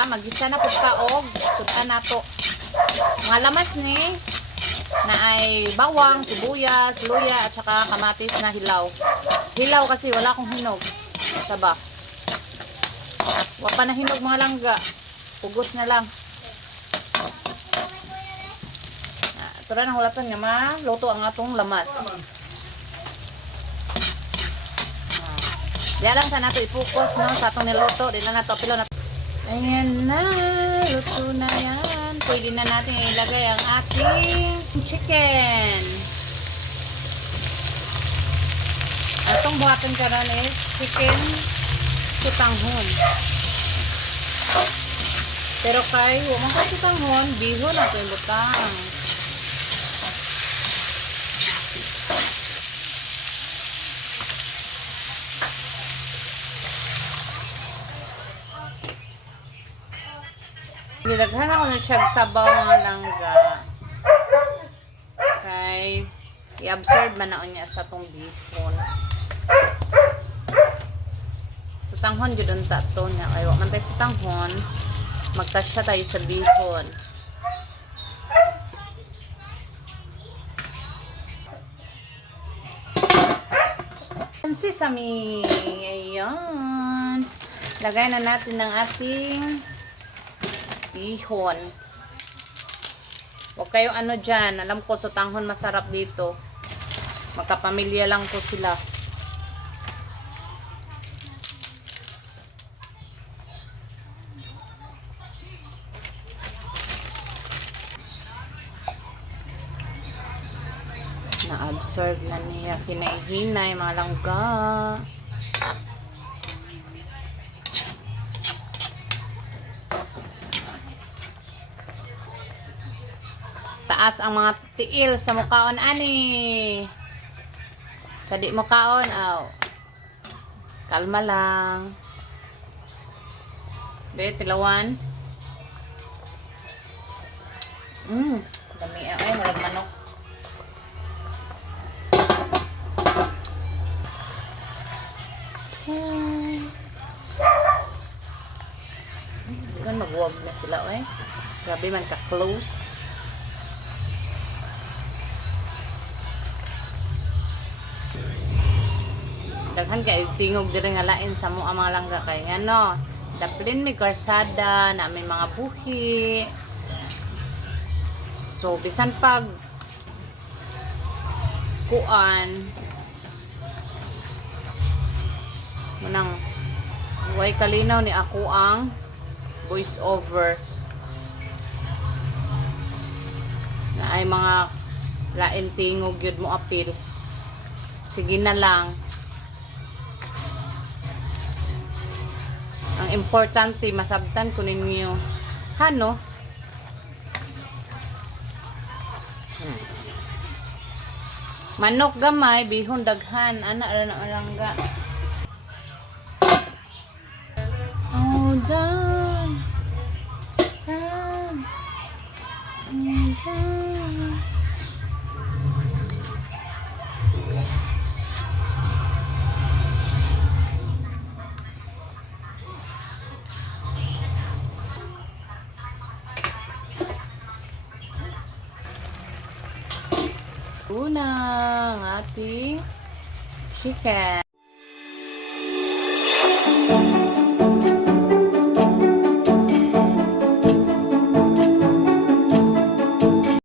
pa, magisa na pud ka og sudan nato. Mga lamas ni na ay bawang, sibuyas, luya at saka kamatis na hilaw. Hilaw kasi wala akong hinog. Saba. Wa pa na hinog mga langga. Pugos na lang. Ito na hulatan nga maluto ang atong lamas. Diyan lang sa nato i-focus no sa atong niluto. Di na nato pilo na. Ayan na, luto na yan. Pwede na natin ilagay ang ating chicken. Atong buhaton karon is chicken sutanghon. Pero kay huwag ka sutanghon, bihon nato yung butang. Nilaghan ako na siya sabaw mga langga. Kay i-absorb man na niya sa tong bihon. Sutanghon jud ang tato niya. Kaya man tayo sutanghon, magtasya tayo sa bihon. Sesame. Ayan. Lagay na natin ng ating bihon. Huwag kayong ano dyan. Alam ko, sutanghon masarap dito. Magkapamilya lang ko sila. Na-absorb na niya. Hinay-hinay, mga langga. Taas ang mga tiil sa mukaon ani. Sa di mukaon, aw. Kalma lang. Be, tilawan. Dami ay walang manok. Kan magwag na sila oy. Grabe man ka close. Daghan kay tingog diri nga lain sa mo ang mga langga kay ano, daplin may karsada na may mga buhi. So bisan pag kuan manang way kalinaw ni ako ang voice over na ay mga lain tingog yun mo apil. Sige na lang. Ang importante, masabtan ko ninyo. Hano? Manok gamay, bihon daghan. Ana, alangga. Oh, dyan. Dyan. Dyan. Una ang ating chicken.